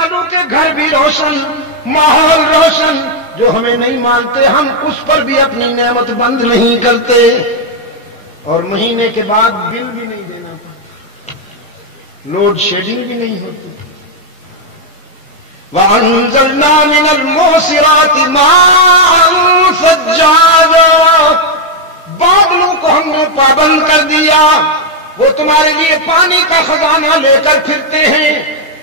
والوں کے گھر بھی روشن، ماحول روشن، جو ہمیں نہیں مانتے ہم اس پر بھی اپنی نعمت بند نہیں کرتے، اور مہینے کے بعد بل بھی نہیں دینا پڑتا، لوڈ شیڈنگ بھی نہیں ہوتی۔ وَأَنزَلْنَا مِنَ الْمُعْصِرَاتِ مَاءً ثَجَّاجًا، بادلوں کو ہم نے پابند کر دیا، وہ تمہارے لیے پانی کا خزانہ لے کر پھرتے ہیں،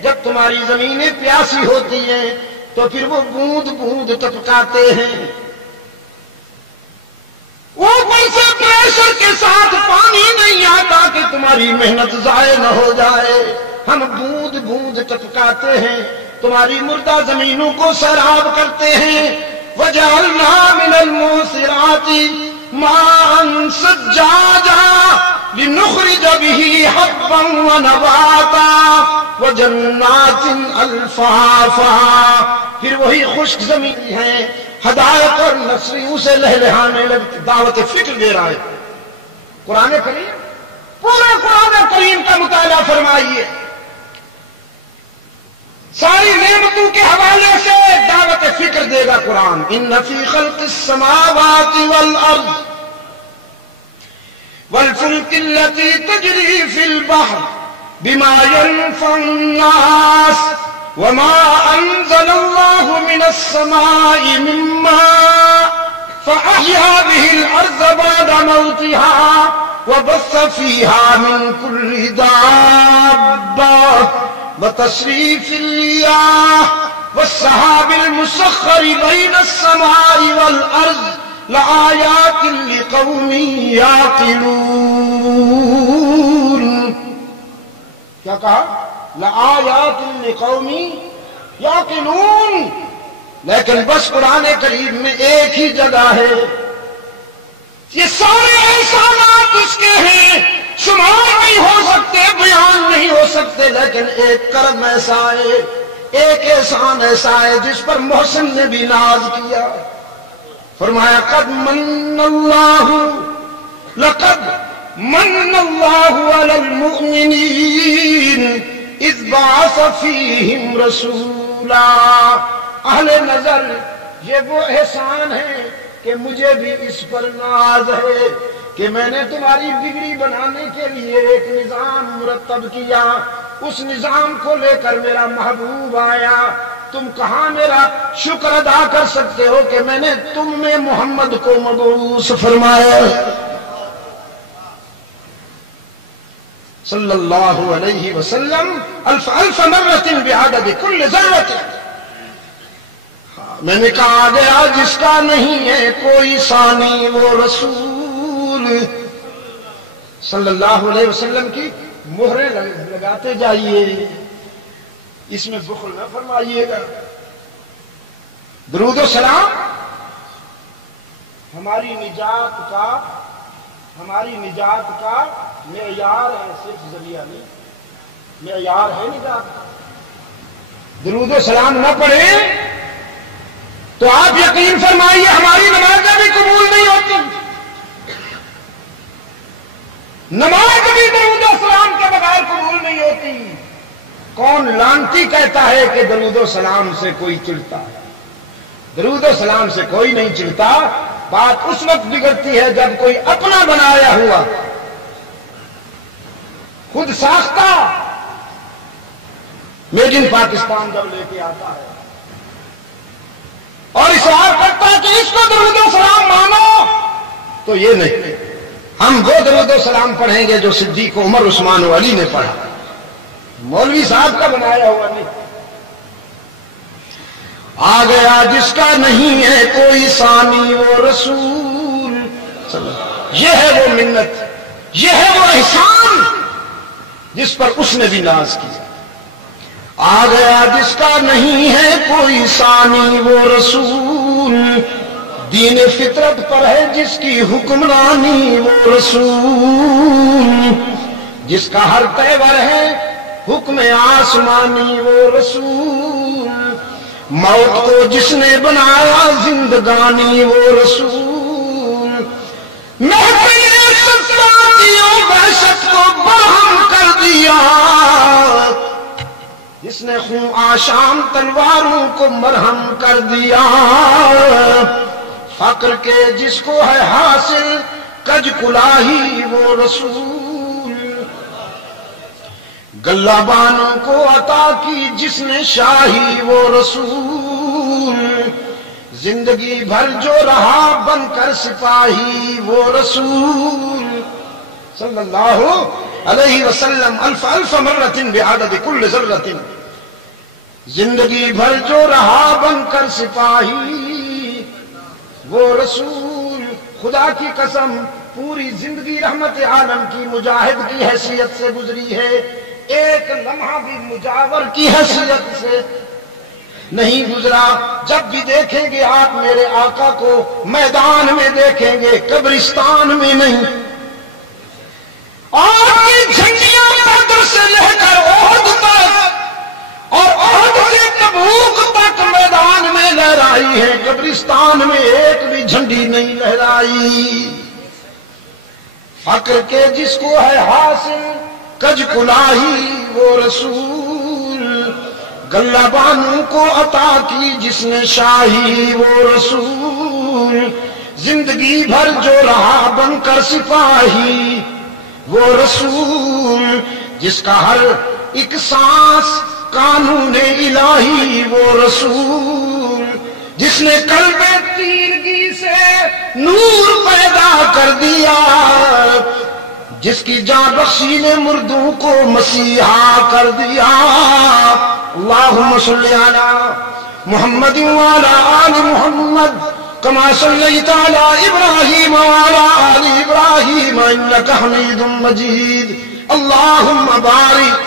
جب تمہاری زمینیں پیاسی ہوتی ہیں تو پھر وہ بوند بوند ٹپکاتے ہیں، اوپر سے پریشر کے ساتھ پانی نہیں آتا کہ تمہاری محنت ضائع نہ ہو جائے، ہم بوند بوند ٹپکاتے ہیں، تمہاری مردہ زمینوں کو سیراب کرتے ہیں۔ وَجَعَلْنَا مِنَ الْمُعْصِرَاتِ مَاءً ثَجَّاجًا لِنُخْرِجَ بِهِ حَبًّا وَنَبَاتًا وَجَنَّاتٍ أَلْفَافًا، پھر وہی خشک زمین ہے، ہدایت اور نصریوں سے لہلہانے لگتی، دعوت فکر دے رہا ہے قرآن کریم۔ پورے قرآن کریم کا مطالعہ فرمائیے، ساری نعمتوں کے حوالے سے دعوت فکر دے گا قرآن۔ ان فی خلق السماوات والارض والفلک التي تجری فی البحر بما ينفع الناس وما انزل الله من السماء من ماء فاحیا به الارض بعد موتها وبث فيها من كل دابة وتصريف الرياح والسحاب المسخر بين السماء والأرض لآيات لقوم يعقلون۔ کیا کہا؟ لآيات لقوم يعقلون۔ لیکن بس قرآن کریم میں ایک ہی جگہ ہے، یہ سارے احسانات اس کے ہیں، شمار نہیں ہو سکتے، بیان نہیں ہو سکتے، لیکن ایک کرم ایسا ہے، ایک احسان ایسا ہے جس پر محسن نے بھی ناز کیا۔ فرمایا قد من اللہ لقد من اللہ علی المؤمنین اذ بعث فیہم رسولا۔ اہل نظر یہ وہ احسان ہے کہ مجھے بھی اس پر ناز ہے کہ میں نے تمہاری بگڑی بنانے کے لیے ایک نظام مرتب کیا، اس نظام کو لے کر میرا محبوب آیا، تم کہاں میرا شکر ادا کر سکتے ہو کہ میں نے تم میں محمد کو مبعوث فرمایا صلی اللہ علیہ وسلم الف الف مرۃ بعدد کل ذرۃ۔ میں نے کہا آ گیا جس کا نہیں ہے کوئی ثانی وہ رسول صلی اللہ علیہ وسلم کی مہریں لگاتے جائیے، اس میں بخل نہ فرمائیے گا۔ درود و سلام ہماری نجات کا معیار ہے، صرف ذریعہ نہیں، معیار ہے نجات کا۔ درود و سلام نہ پڑھیں تو آپ یقین فرمائیے ہماری نمازیں بھی قبول نہیں ہوتی، نماز بھی درود و سلام کے بغیر قبول نہیں ہوتی۔ کون لانتی کہتا ہے کہ درود و سلام سے کوئی چڑھتا ہے؟ درود و سلام سے کوئی نہیں چڑھتا، بات اس وقت بگڑتی ہے جب کوئی اپنا بنایا ہوا خود ساختہ میڈ ان پاکستان جب لے کے آتا ہے اور اصرار کرتا ہے کہ اس کو درود و سلام مانو، تو یہ نہیں، ہم وہ درود و سلام پڑھیں گے جو صدیق عمر عثمان و علی نے پڑھا، مولوی صاحب کا بنایا ہوا نہیں۔ آ گیا جس کا نہیں ہے کوئی ثانی وہ رسول، یہ ہے وہ منت، یہ ہے وہ احسان جس پر اس نے بھی ناز کیا۔ آ گیا جس کا نہیں ہے کوئی ثانی وہ رسول، دین فطرت پر ہے جس کی حکمرانی وہ رسول، جس کا ہر تیور ہے حکم آسمانی وہ رسول، موت کو جس نے بنایا زندگانی وہ رسول، محفل سکراتیوں وحشت کو برہم کر دیا، جس نے خون آشام تلواروں کو مرہم کر دیا، فقر کے جس کو ہے حاصل کج کلاہی وہ رسول، گلہ بانوں کو عطا کی جس نے شاہی وہ رسول، زندگی بھر جو رہا بن کر سپاہی وہ رسول صلی اللہ علیہ وسلم، الف الف مرۃ بعدد کل ذرۃ، زندگی بھر جو رہا بن کر سپاہی وہ رسول۔ خدا کی قسم پوری زندگی رحمت عالم کی مجاہد کی حیثیت سے گزری ہے، ایک لمحہ بھی مجاور کی حیثیت سے نہیں گزرا۔ جب بھی دیکھیں گے آپ میرے آقا کو میدان میں دیکھیں گے، قبرستان میں نہیں۔ اور کی جھنڈیاں بدر سے لے کر احد تک اور احد سے تبوک تک میدان میں لہرائی ہے، قبرستان میں ایک بھی جھنڈی نہیں لہرائی۔ فقر کے جس کو ہے حاصل کج کلاہی وہ رسول، گلہ بانوں کو عطا کی جس نے شاہی وہ رسول، زندگی بھر جو رہا بن کر سپاہی وہ رسول، جس کا ہر ایک سانس قانون الہی وہ رسول، جس نے قلب تیرگی سے نور پیدا کر دیا، جس کی جان بخشی نے مردوں کو مسیحا کر دیا۔ اللہم صلی علی محمد وعلی آل محمد کما صلیت علی ابراہیم وعلی آل ابراہیم انک حمید مجید۔ اللہم بارک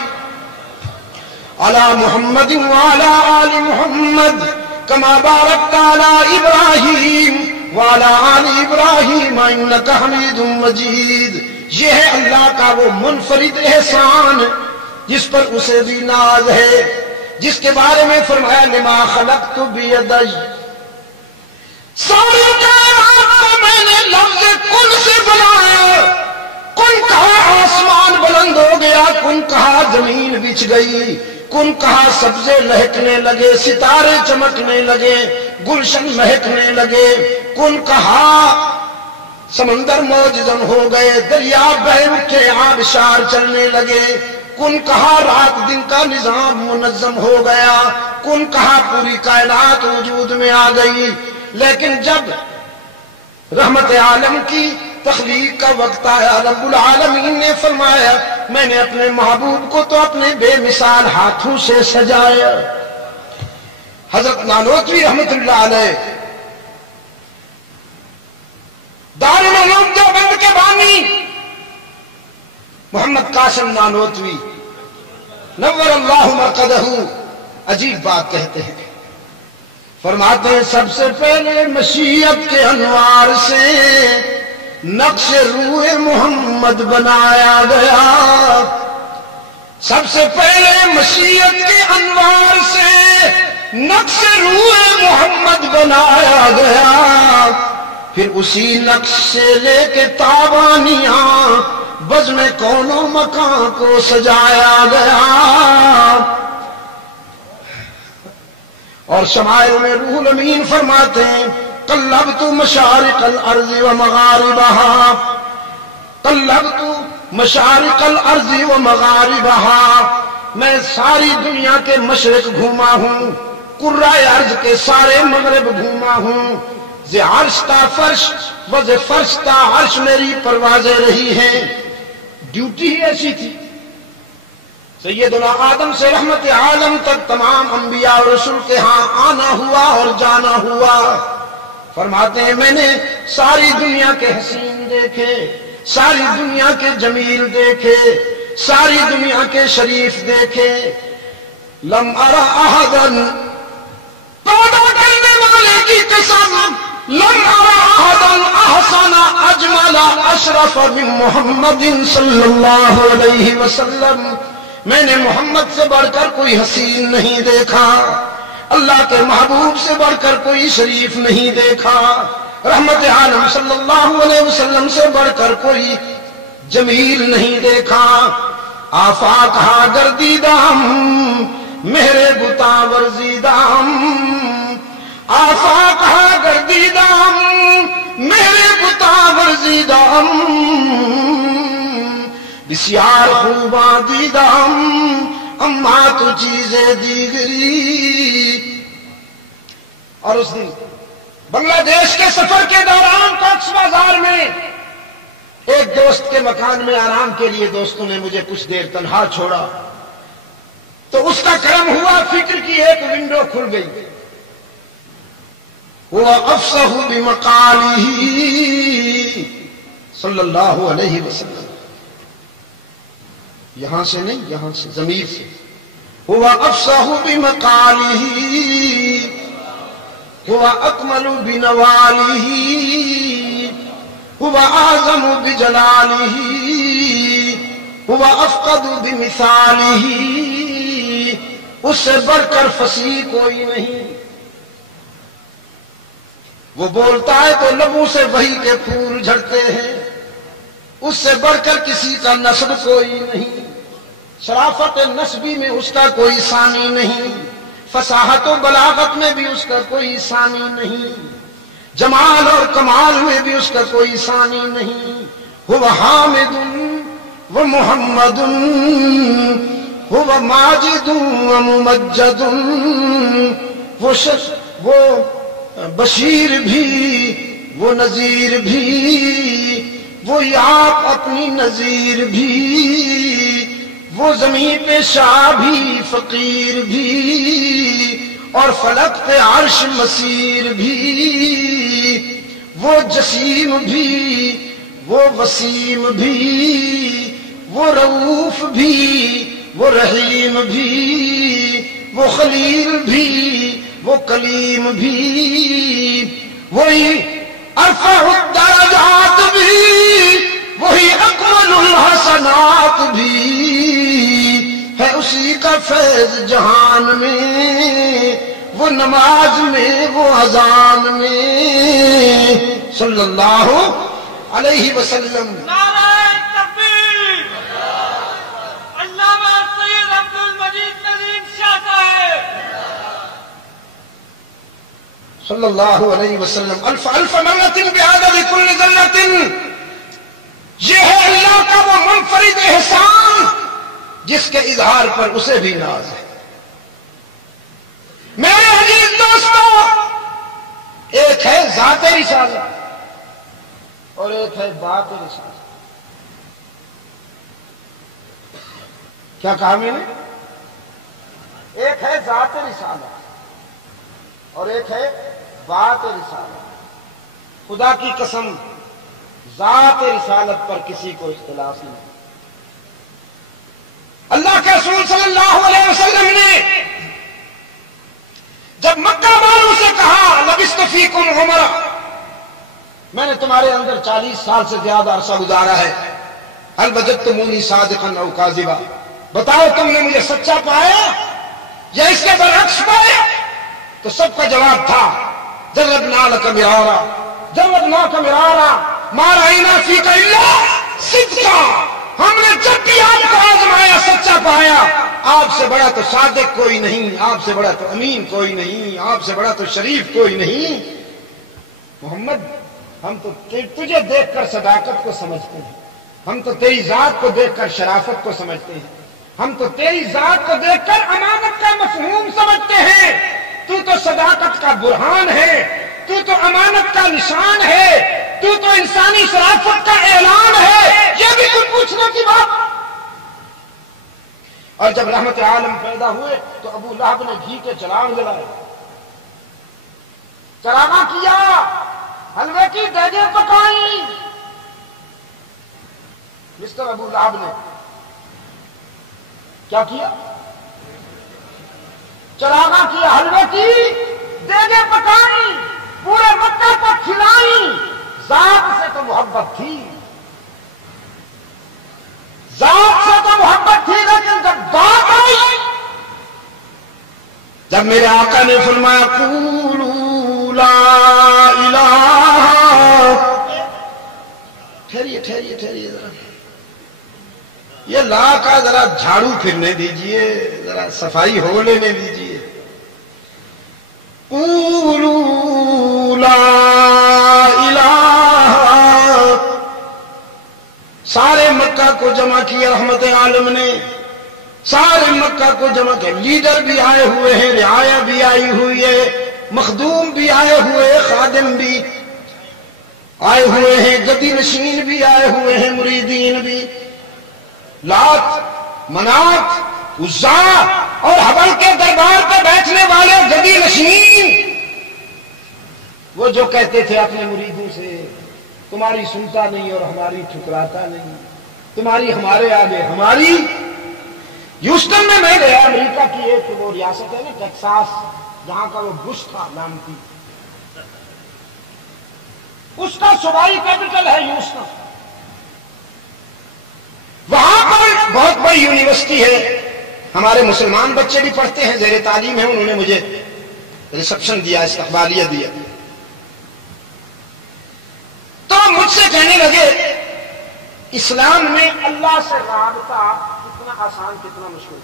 علی محمد وعلی آل محمد کما بارکت علی ابراہیم وعلی آل ابراہیم انک حمید مجید۔ یہ ہے اللہ کا وہ منفرد احسان جس پر اسے بھی ناز ہے، جس کے بارے میں فرمایا لما خلقت بیدی، ساری کائنات کو میں نے لفظ کن سے بنایا۔ کن کہا آسمان بلند ہو گیا، کن کہا زمین بچھ گئی، کن کہا سبزے لہکنے لگے، ستارے چمکنے لگے، گلشن مہکنے لگے، کن کہا سمندر موجزن ہو گئے، دریا بہ اٹھے، آبشار چلنے لگے، کن کہا رات دن کا نظام منظم ہو گیا، کن کہا پوری کائنات وجود میں آ گئی۔ لیکن جب رحمت عالم کی تخلیق کا وقت آیا، رب العالمین نے فرمایا میں نے اپنے محبوب کو تو اپنے بے مثال ہاتھوں سے سجایا۔ حضرت نانوتوی رحمت اللہ علیہ دارالعلوم دیوبند کے بانی محمد قاسم نانوتوی نور اللہ مرقدہ عجیب بات کہتے ہیں، فرماتے ہیں سب سے پہلے مشیت کے انوار سے نقش روح محمد بنایا گیا، سب سے پہلے مشیت کے انوار سے نقش روح محمد بنایا گیا، پھر اسی نقش سے لے کے تابانیاں بزم کون و مکان کو سجایا گیا۔ اور شمائل میں روح الامین فرماتے ہیں قلبت مشارق الارض و مغاربہا، قلبت مشارق الارض و مغاربہا، میں ساری دنیا کے مشرق گھوما ہوں، قرائے ارض کے سارے مغرب گھوما ہوں، ز عرش تا فرش و ز فرش تا عرش میری پروازیں رہی ہیں۔ ڈیوٹی ہی ایسی تھی، سیدنا آدم سے رحمت عالم تک تمام انبیاء اور رسول کے ہاں آنا ہوا اور جانا ہوا۔ فرماتے ہیں میں نے ساری دنیا کے حسین دیکھے، ساری دنیا کے جمیل دیکھے، ساری دنیا کے شریف دیکھے، لم ارى احدا، پیدا کرنے والے کی قسم، لم ارى احدا احسن اجمل اشرف من محمد صلی اللہ علیہ وسلم، میں نے محمد سے بڑھ کر کوئی حسین نہیں دیکھا، اللہ کے محبوب سے بڑھ کر کوئی شریف نہیں دیکھا، رحمت عالم صلی اللہ علیہ وسلم سے بڑھ کر کوئی جمیل نہیں دیکھا۔ آفاق ہاں گردیدہ ہم میرے بتا ورزیدام آفا کہا گردیدام میرے بتا ورزیدام بسیار خوباں دیدام اما تو چیزیں دیگری۔ اور اس دن بنگلہ دیش کے سفر کے دوران کاکس بازار میں ایک دوست کے مکان میں آرام کے لیے دوستوں نے مجھے کچھ دیر تنہا چھوڑا تو اس کا کرم ہوا، فکر کی ایک ونڈو کھل گئی۔ وہ افصح بمقالہ صلی اللہ علیہ وسلم، یہاں سے نہیں، یہاں سے ضمیر سے، وہ افصح بمقالہ وہ اکمل بنوالہ وہ اعظم بجلالہ وہ افقد بمثالہ، اس سے بڑھ کر فصیح کوئی نہیں۔ وہ بولتا ہے تو لبوں سے وحی کے پھول جھڑتے ہیں، اس سے بڑھ کر کسی کا نسب کوئی نہیں۔ شرافت نسبی میں اس کا کوئی ثانی نہیں، فصاحت و بلاغت میں بھی اس کا کوئی ثانی نہیں، جمال اور کمال میں بھی اس کا کوئی ثانی نہیں۔ هو حامد و محمد هو ماجد و ممجد، وہ بشیر بھی وہ نذیر بھی، وہ آپ اپنی نذیر بھی، وہ زمین پہ شاہ بھی فقیر بھی، اور فلک پہ عرش مسیر بھی، وہ جسیم بھی وہ وسیم بھی، وہ رؤوف بھی وہ رحیم بھی، وہ خلیل بھی وہ کلیم بھی، وہی ارفع الدرجات بھی، وہی اکمل الحسنات بھی ہے، اسی کا فیض جہان میں، وہ نماز میں وہ اذان میں، صلی اللہ علیہ وسلم۔ نعرہ تکبیر! علامہ سید عبد المجید نذیر شاہ صاحب صلی اللہ علیہ وسلم۔ الف الف مرۃ بعدد کل ذلۃ، یہ ہے اللہ کا وہ منفرد احسان جس کے اظہار پر اسے بھی ناز ہے۔ میرے عزیز دوستو، ایک ہے ذات رسالت اور ایک ہے بات رسالت۔ کیا کہا میں نے؟ ایک ہے ذات رسالت اور ایک ہے بات رسالت۔ خدا کی قسم، ذات رسالت پر کسی کو اختلاف نہیں۔ اللہ کے رسول صلی اللہ علیہ وسلم نے جب مکہ والوں سے کہا لبثت فیکم عمرا، میں نے تمہارے اندر 40 سال سے زیادہ عرصہ گزارا ہے، هل وجدتمونی صادقا او کاذبا، بتاؤ تم نے مجھے سچا پایا یا اس کے برعکس پایا؟ تو سب کا جواب تھا جربنا لک مرارا جربنا کا مرارا ما رأینا فیک الا صدقا، ہم نے جب بھی آپ کو آزمایا سچا پایا، آپ سے بڑا تو صادق کوئی نہیں، آپ سے بڑا تو امین کوئی نہیں، آپ سے بڑا تو شریف کوئی نہیں۔ محمد، ہم تو تجھے دیکھ کر صداقت کو سمجھتے ہیں، ہم تو تیری ذات کو دیکھ کر شرافت کو سمجھتے ہیں، ہم تو تیری ذات کو دیکھ کر امانت کا مفہوم سمجھتے ہیں، تو صداقت کا برہان ہے، تو امانت کا نشان ہے، تو انسانی شرافت کا اعلان ہے، یہ بھی کوئی پوچھنے کی بات؟ اور جب رحمت عالم پیدا ہوئے تو ابو لہب نے گھی کے چراغ جلائے، چراغاں کیا، حلوے کی دیگیں پکائی۔ مسٹر ابو لہب نے کیا کیا؟ چراغاں کیا، حلوے کی دیگیں پکائی، پورے مکہ کو کھلائی۔ ذات سے تو محبت تھی، ذات سے تو محبت تھی، لیکن جب بات آئی، جب میرے آقا نے فرمایا قولوا لا الہ، ٹھہریے ذرا، یہ لا کا ذرا جھاڑو پھرنے دیجئے، ذرا صفائی ہو لینے دیجیے. قولوا لا الہ. سارے مکہ کو جمع کیا رحمت عالم نے, سارے مکہ کو جمع کیا. لیڈر بھی آئے ہوئے ہیں, رعایا بھی آئی ہوئی ہے, مخدوم بھی آئے ہوئے, خادم بھی آئے ہوئے ہیں, گدی نشین بھی آئے ہوئے ہیں, مریدین بھی. لات, منات, عزا اور حبل کے دربار پہ بیٹھنے والے گدی نشین, وہ جو کہتے تھے اپنے مریدوں سے تمہاری سنتا نہیں اور ہماری ٹھکراتا نہیں, تمہاری ہمارے آگے ہماری. ہیوسٹن میں گیا, امریکہ کی ایک وہ ریاست ہے نا ٹیکساس, جہاں کا وہ بش تھا نام کی, اس کا صوبائی کیپٹل ہے ہیوسٹن. وہاں پر بہت بڑی یونیورسٹی ہے, ہمارے مسلمان بچے بھی پڑھتے ہیں, زیر تعلیم ہیں. انہوں نے مجھے ریسپشن دیا, استقبالیہ دیا. تو مجھ سے کہنے لگے اسلام میں اللہ سے رابطہ کتنا آسان کتنا مشکل ہے.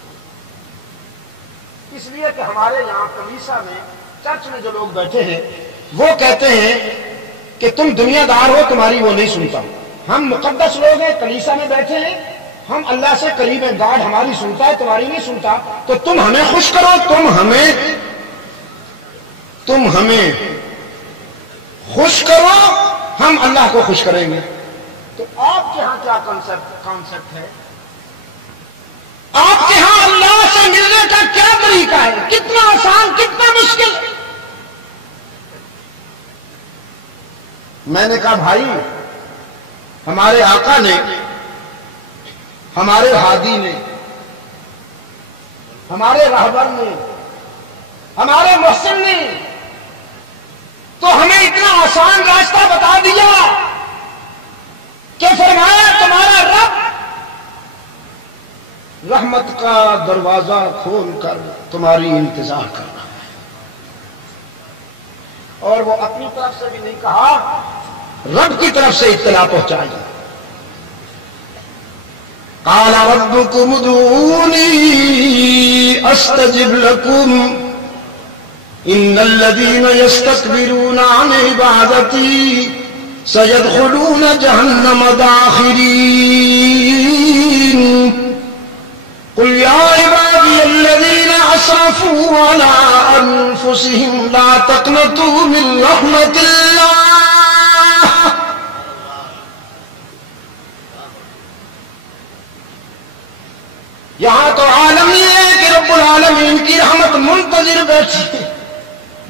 اس لیے کہ ہمارے یہاں کلیسا میں, چرچ میں جو لوگ بیٹھے ہیں وہ کہتے ہیں کہ تم دنیا دار ہو, تمہاری وہ نہیں سنتا. ہم مقدس لوگ ہیں, کلیسا میں بیٹھے ہیں, ہم اللہ سے قریب ہیں, گاڈ ہماری سنتا ہے, تمہاری نہیں سنتا. تو تم ہمیں خوش کرو, تم ہمیں خوش کرو, ہم اللہ کو خوش کریں گے. تو آپ کے ہاں کیا کانسیپٹ ہے؟ آپ کے ہاں اللہ سے ملنے کا کیا طریقہ ہے؟ کتنا آسان, کتنا مشکل؟ میں نے کہا بھائی, ہمارے آقا نے, ہمارے ہادی نے, ہمارے رہبر نے, ہمارے محسن نے تو ہمیں اتنا آسان راستہ بتا دیا کہ فرمایا تمہارا رب رحمت کا دروازہ کھول کر تمہاری انتظار کر رہا ہے. اور وہ اپنی طرف سے بھی نہیں کہا, رب کی طرف سے اطلاع پہنچائی. قال ربكم ادعوني استجب لكم ان الذين يستكبرون عن عبادتي سيدخلون جهنم داخرين. قل يا عبادي الذين اسرفوا على انفسهم لا تقنطوا من رحمة الله. یہاں تو عالم یہ ہے کہ رب العالمین کی رحمت منتظر بیٹھی ہے.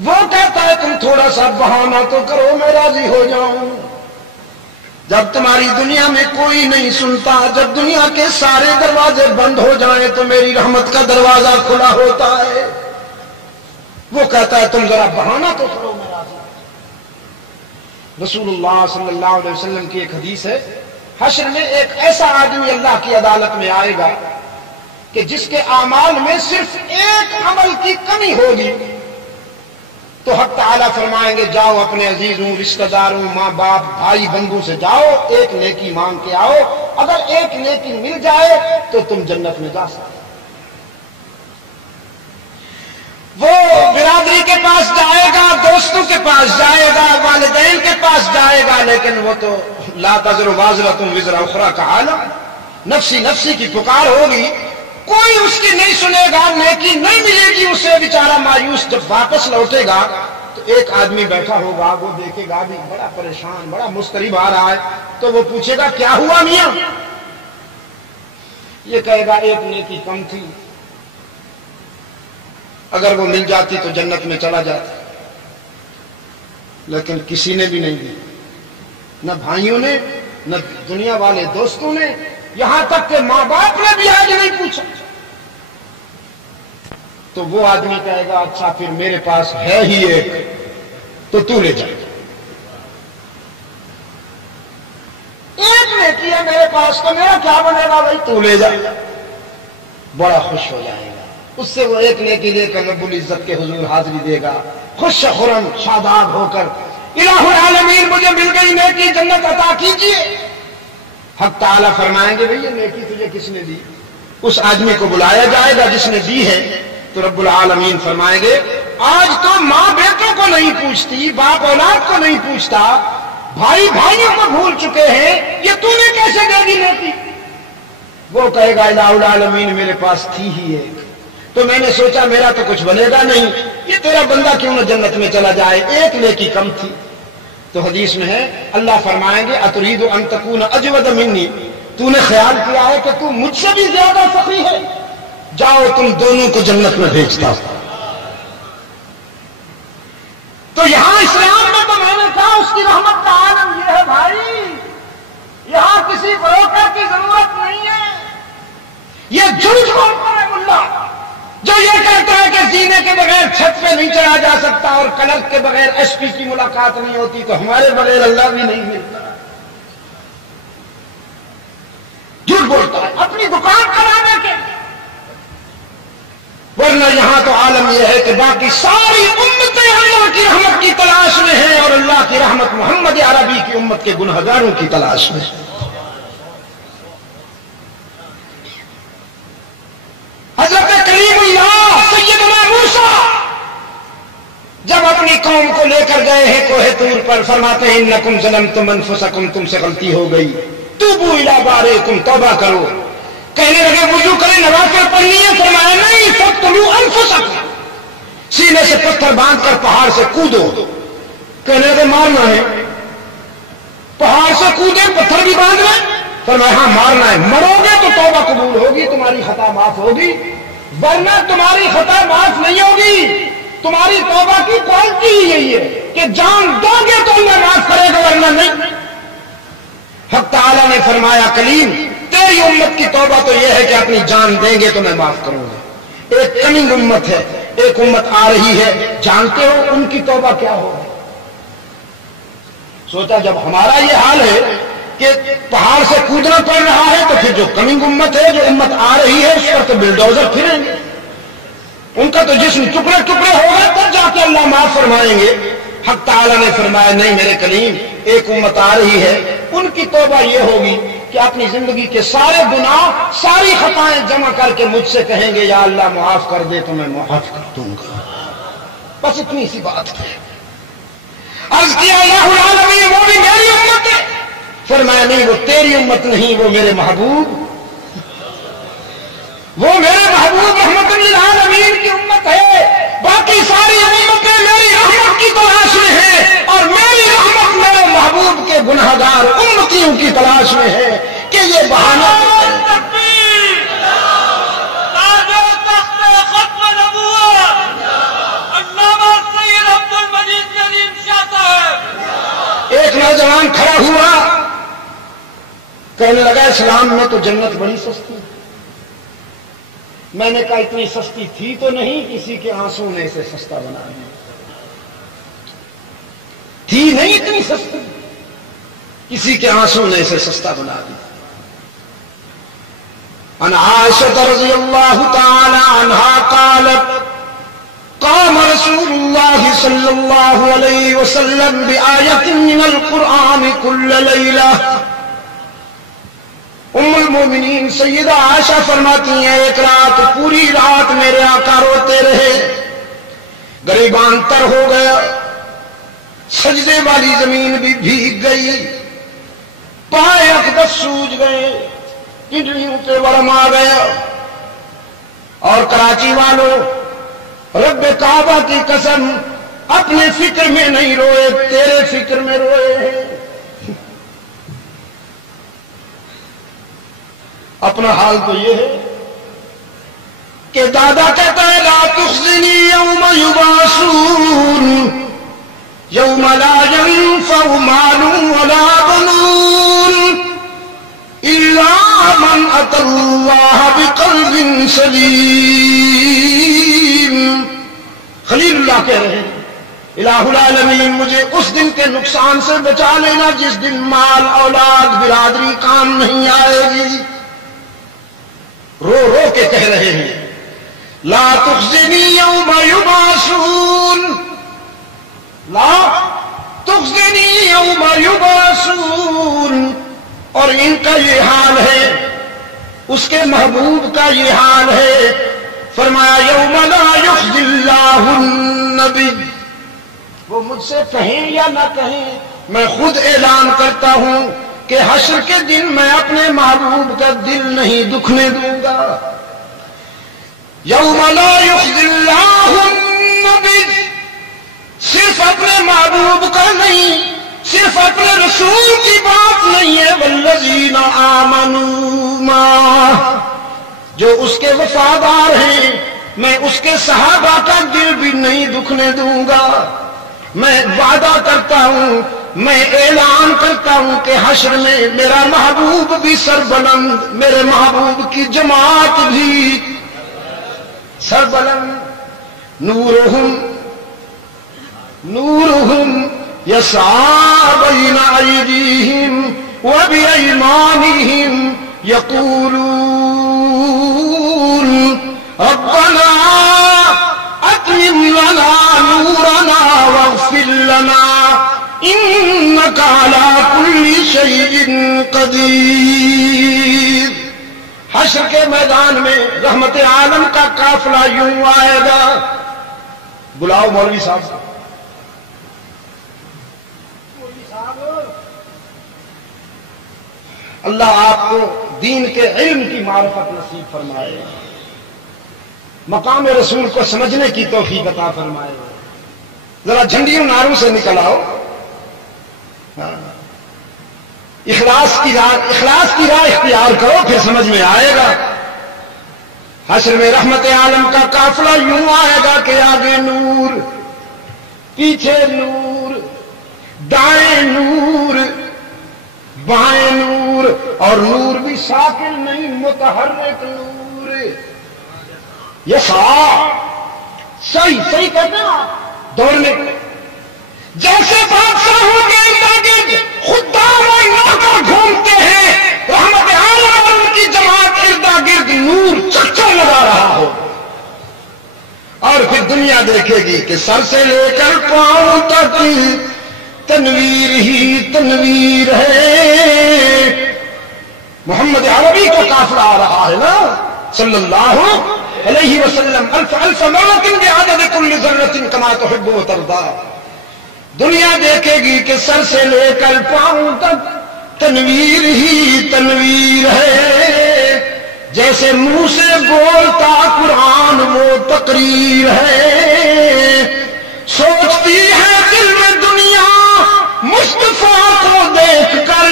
وہ کہتا ہے تم تھوڑا سا بہانہ تو کرو, میں راضی ہو جاؤں. جب تمہاری دنیا میں کوئی نہیں سنتا, جب دنیا کے سارے دروازے بند ہو جائیں تو میری رحمت کا دروازہ کھلا ہوتا ہے. وہ کہتا ہے تم ذرا بہانہ تو کرو, میں راضی ہوں. رسول اللہ صلی اللہ علیہ وسلم کی ایک حدیث ہے, حشر میں ایک ایسا آدمی اللہ کی عدالت میں آئے گا کہ جس کے اعمال میں صرف ایک عمل کی کمی ہوگی. تو حق تعالیٰ فرمائیں گے جاؤ اپنے عزیزوں, رشتہ داروں, ماں باپ, بھائی بندوں سے جاؤ, ایک نیکی مانگ کے آؤ. اگر ایک نیکی مل جائے تو تم جنت میں جا سکتے. وہ برادری کے پاس جائے گا, دوستوں کے پاس جائے گا, والدین کے پاس جائے گا, لیکن وہ تو لا تزر وازرۃ وزر اخری کا عالم, نفسی نفسی کی پکار ہوگی. کوئی اس کی نہیں سنے گا, نیکی نہیں ملے گی اسے, بیچارہ مایوس. جب واپس لوٹے گا تو ایک آدمی بیٹھا ہوگا, وہ دیکھے گا بھی بڑا پریشان, بڑا مضطرب آ رہا ہے. تو وہ پوچھے گا کیا ہوا میاں؟ یہ کہے گا ایک نیکی کم تھی, اگر وہ مل جاتی تو جنت میں چلا جاتا, لیکن کسی نے بھی نہیں دی, نہ بھائیوں نے, نہ دنیا والے دوستوں نے, یہاں تک کہ ماں باپ نے بھی آج نہیں پوچھا. تو وہ آدمی کہے گا اچھا پھر میرے پاس ہے ہی ایک, تو تو لے جائے. ایک نیکی ہے میرے پاس, تو میرا کیا بنے گا بھائی, تو لے جائے. بڑا خوش ہو جائے گا. اس سے وہ ایک نیکی لے کر رب العزت کے حضور حاضری دے گا, خوش خرم شاداب ہو کر, الہ العالمین مجھے مل گئی نیکی, جنت عطا کیجیے. حق تعالیٰ فرمائیں گے بھئی یہ نیکی تجھے کس نے دی؟ اس آدمی کو بلایا جائے گا جس نے دی ہے، تو رب العالمین فرمائیں گے آج تو ماں بیٹوں کو نہیں پوچھتی، باپ اولاد کو نہیں پوچھتا، بھائی بھائیوں کو بھول چکے ہیں، یہ تو نے کیسے دے دی لیتی؟ وہ کہے گا الہ العالمین میرے پاس تھی ہی ایک، تو میں نے سوچا میرا تو کچھ بنے گا نہیں، یہ تیرا بندہ کیوں نہ جنت میں چلا جائے، ایک نیکی کم تھی۔ تو حدیث میں ہے اللہ فرمائیں گے اتريد ان تكون اجود مني، تو نے خیال کیا ہے کہ تو مجھ سے بھی زیادہ سخی ہے، جاؤ تم دونوں کو جنت میں بھیجتا ہوں۔ تو یہاں اسلام میں تو میں نے کہا اس کی رحمت کا عالم یہ ہے بھائی، یہاں کسی بروکر کی ضرورت نہیں ہے۔ یہ جھوٹ بولتا ہے ملا جو یہ کہتا ہے کہ زینے کے بغیر چھت پہ نہیں چڑھا جا سکتا اور کلرک کے بغیر ایس پی کی ملاقات نہیں ہوتی، تو ہمارے بغیر اللہ بھی نہیں ملتا۔ جھوٹ بولتا ہے اپنی دکان چلانے کے، ورنہ یہاں تو عالم یہ ہے کہ باقی ساری امتیں اللہ کی رحمت کی تلاش میں ہیں اور اللہ کی رحمت محمد عربی کی امت کے گنہگاروں کی تلاش میں ہے۔ حضرت کلیم اللہ سیدنا موسیٰ جب اپنی قوم کو لے کر گئے ہیں کوہ طور پر، فرماتے ہیں انکم ظلمتم انفسکم، تم سے غلطی ہو گئی، توبوا الی بارئکم، توبہ کرو۔ کہنے لگے وضو کریں، نوافل پڑھنی ہے، فرمایا نہیں، فاقتلوا انفسکم، سینے سے پتھر باندھ کر پہاڑ سے کودو۔ کہنے لگے مارنا ہے، پہاڑ سے کودے پتھر بھی باندھ لیں، فرمایا ہاں مارنا ہے، مرو گے تو توبہ قبول ہوگی، تمہاری خطا معاف ہوگی، ورنہ تمہاری خطا معاف نہیں ہوگی۔ تمہاری توبہ کی کوالٹی ہی یہی ہے کہ جان دو گے تو اللہ معاف کرے گا، ورنہ نہیں۔ حق تعالیٰ نے فرمایا کلیم تیری امت کی توبہ تو یہ ہے کہ اپنی جان دیں گے تو میں معاف کروں گا۔ ایک کمنگ امت ہے، ایک امت آ رہی ہے، جانتے ہو ان کی توبہ کیا ہوگی؟ سوچا جب ہمارا یہ حال ہے کہ پہاڑ سے کودنا پڑ رہا ہے تو پھر جو کمنگ امت ہے، جو امت آ رہی ہے، اس پر تو بلڈوزر پھریں گے، ان کا تو جسم ٹکڑے ٹکڑے ہوگا، تب جا کے اللہ معاف فرمائیں گے۔ حق تعالیٰ نے فرمایا نہیں میرے کلیم، ایک امت آ رہی ہے، ان کی توبہ یہ ہوگی کہ اپنی زندگی کے سارے گناہ، ساری خطائیں جمع کر کے مجھ سے کہیں گے یا اللہ معاف کر دے، تو میں معاف کر دوں گا۔ بس اتنی سی بات ہے۔ عرض کیا الہ العالمین وہ بھی میری امت ہے، فرمایا نہیں وہ تیری امت نہیں، وہ میرے محبوب، وہ میرے محبوب رحمت للعالمین کی امت ہے۔ باقی ساری امتیں میری رحمت کی تلاش میں ہیں اور میری رحمت میرے محبوب کے گنہگار امتیوں کی تلاش میں ہے کہ یہ بہانہ ایک نوجوان کھڑا ہوا کہنے لگا اسلام میں تو جنت بڑی سستی ہے۔ میں نے کہا اتنی سستی تھی تو نہیں، کسی کے آنسو نے اسے سستا بنا دیا، تھی نہیں اتنی سستی، کسی کے آنسو نے اسے سستا بنا دیا۔ عن عائشہ رضی اللہ تعالی عنہا قالت قام رسول اللہ صلی اللہ علیہ وسلم بآیت من القرآن کل لیلہ۔ ام المومنین سیدہ عائشہ فرماتی ہیں ایک رات، پوری رات میرے آقا روتے رہے، گریبان تر ہو گیا، سجدے والی زمین بھی بھیگ گئی، پائے اقدس سوج گئے، پنڈلیوں پہ ورم آ گیا، اور کراچی والوں رب کعبہ کی قسم اپنے فکر میں نہیں روئے، تیرے فکر میں روئے ہیں۔ اپنا حال تو یہ ہے کہ دادا کہتا ہے لا تخزنی یوم یبعثون یوم لا ينفع مال ولا بنون الا من اتى الله بقلب سلیم۔ خلیل اللہ کہہ رہے ہیں الہ العالمین مجھے اس دن کے نقصان سے بچا لینا جس دن مال اولاد برادری کام نہیں آئے گی۔ رو رو کے کہہ رہے ہیں لا تخزنی یوم یبعثون، لا تخزنی یوم یبعثون۔ اور ان کا یہ حال ہے اس کے محبوب کا یہ حال ہے. فرمایا یوم لا یخزی اللہ النبی. وہ مجھ سے کہیں یا نہ کہیں میں خود اعلان کرتا ہوں کہ حشر کے دن میں اپنے محبوب کا دل نہیں دکھنے دوں گا. یوم لا یخزی اللہ النبی. صرف اپنے محبوب کا نہیں، صرف اپنے رسول کی بات نہیں ہے. والذین آمنوا معہ. جو اس کے وفادار ہیں میں اس کے صحابہ کا دل بھی نہیں دکھنے دوں گا. میں وعدہ کرتا ہوں، میں اعلان کرتا ہوں کہ حشر میں میرا محبوب بھی سربلند، میرے محبوب کی جماعت بھی سربلند. نورہم یسعی بین ایدیہم وبایمانہم یقولون ربنا اتمم لنا نورنا واغفر لنا انک علی کل شیء قدیر. حشر کے میدان میں رحمت عالم کا قافلہ یوں آئے گا. بلاؤ مولوی صاحب. اللہ آپ کو دین کے علم کی معرفت نصیب فرمائے، مقام رسول کو سمجھنے کی توفیق عطا فرمائے. ذرا جھنڈیوں ناروں سے نکل آؤ. اخلاص کی راہ اختیار کرو، پھر سمجھ میں آئے گا. حشر میں رحمت عالم کا قافلہ یوں آئے گا کہ آگے نور، پیچھے نور، دائیں نور، بائیں نور، اور نور بھی ساکن نہیں متحرک نور. یسعی صحیح کہتے ہیں دوڑنے. جیسے بادشاہوں کے ارد خدام اور نوکر گھومتے ہیں، رحمت عالم اور ان کی جماعت ارد گرد نور چکر لگا رہا ہو. اور پھر دنیا دیکھے گی کہ سر سے لے کر پاؤں تک تنویر ہی تنویر ہے. محمد عربی کو قافلہ آ رہا ہے نا صلی اللہ علیہ وسلم. الف مرۃ بعدد کل ذرۃ کما تحب وترضى. دنیا دیکھے گی کہ سر سے لے کر پاؤں تک تنویر ہی تنویر ہے. جیسے منہ سے بولتا قرآن وہ تقریر ہے. سوچتی ہے دل میں دنیا مصطفیٰ کو دیکھ کر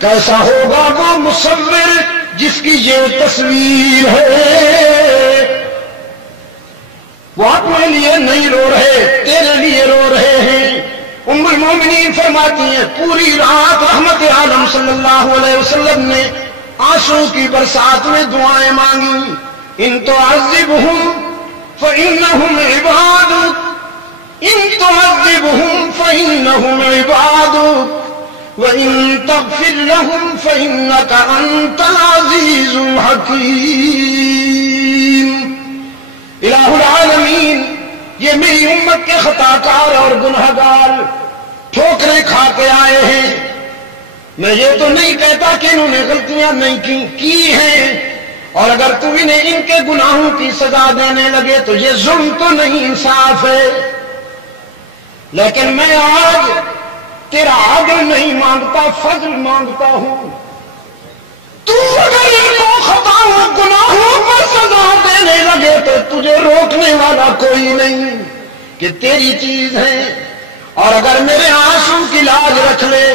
کیسا ہوگا وہ مصور جس کی یہ تصویر ہے. وہ اپنے لیے نہیں رو رہے، تیرے لیے رو رہے ہیں. ام المومنین فرماتی ہیں پوری رات رحمت عالم صلی اللہ علیہ وسلم نے آنسو کی برسات میں دعائیں مانگی. ان تعذبہم فإنہم عبادک، ان تعذبہم فإنہم عبادک وَإِن تَغْفِرْ لَهُمْ فَإِنَّكَ أَنْتَ الْعَزِيزُ الْحَكِيمُ. الہ العالمین، یہ میری امت کے خطا کار اور گنہگار ٹھوکریں کھا کے آئے ہیں. میں یہ تو نہیں کہتا کہ انہوں نے غلطیاں نہیں کی ہیں، اور اگر تو انہیں ان کے گناہوں کی سزا دینے لگے تو یہ ظلم تو نہیں، انصاف ہے. لیکن میں آج تیرا عدل نہیں مانگتا، فضل مانگتا ہوں. تو اگر ان کو خطاؤں گناہوں پر سزا دینے لگے تو تجھے روکنے والا کوئی نہیں کہ تیری چیز ہے. اور اگر میرے آنسو کی لاج رکھ لے،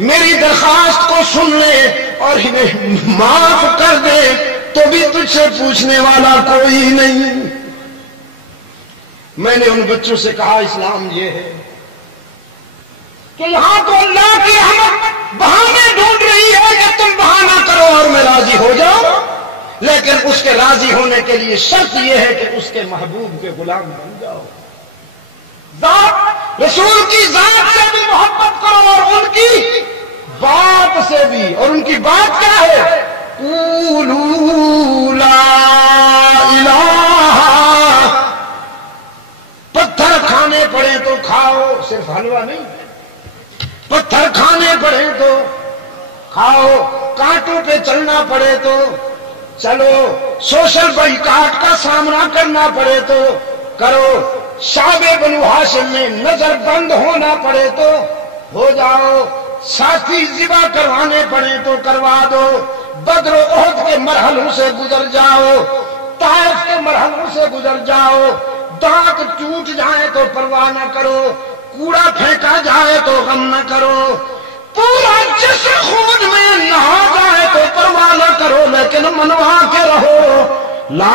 میری درخواست کو سن لے اور انہیں معاف کر دے تو بھی تجھ سے پوچھنے والا کوئی نہیں. میں نے ان بچوں سے کہا اسلام یہ ہے کہ یہاں تو اللہ کی رحمت بہانے ڈھونڈ رہی ہے کہ تم بہانہ کرو اور میں راضی ہو جاؤں، لیکن اس کے راضی ہونے کے لیے شرط یہ ہے کہ اس کے محبوب کے غلام بن جاؤ. ذات رسول کی ذات سے بھی محبت کرو اور ان کی بات سے بھی. اور ان کی بات کیا ہے؟ قولوا لا الہ. پتھر کھانے پڑے تو کھاؤ، صرف حلوہ نہیں. پتھر کھانے پڑے تو کھاؤ، کانٹوں پہ چلنا پڑے تو چلو، سوشل بائیکاٹ کا سامنا کرنا پڑے تو کرو، شعب بنو ہاشم میں نظر بند ہونا پڑے تو ہو جاؤ، ساتھی ذبح کروانے پڑے تو کروا دو، بدر و احد کے مرحلوں سے گزر جاؤ، طائف کے مرحلوں سے گزر جاؤ، دانت ٹوٹ جائے تو پرواہ نہ کرو، کوڑا پھینکا جائے تو غم نہ کرو، پورا جسم خون میں نہا جائے تو پرواہ نہ کرو، لیکن منوا کے رہو لا